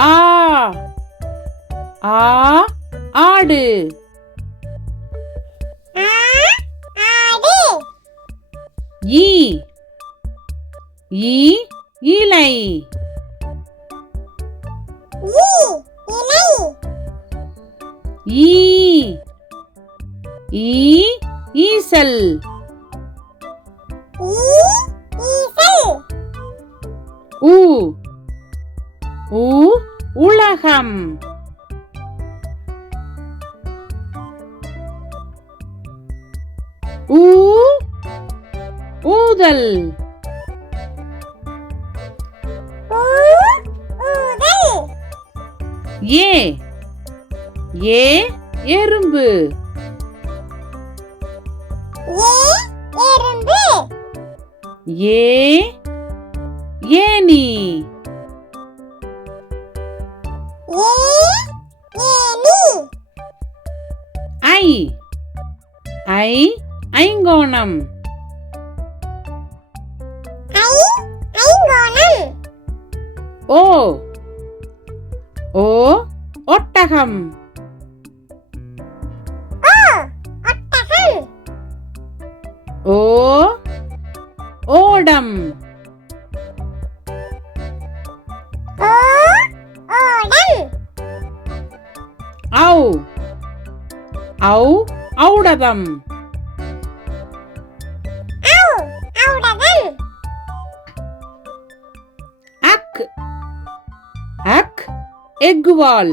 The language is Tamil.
ஆ ஆ ஆடு. ஈ ஈ இலை. ஈ ஈ ஈசல். ஊ ஊ உலகம். ஊ ஊதல். ஏ ஏ எறும்பு. ஏ ஏனி. ஐ ஐ ஐங்கோணம். ஓ ஓ ஒட்டகம். ஓ ஓடம். ஔ ஔ ஔடதம். அக் அக் எக்குவால்.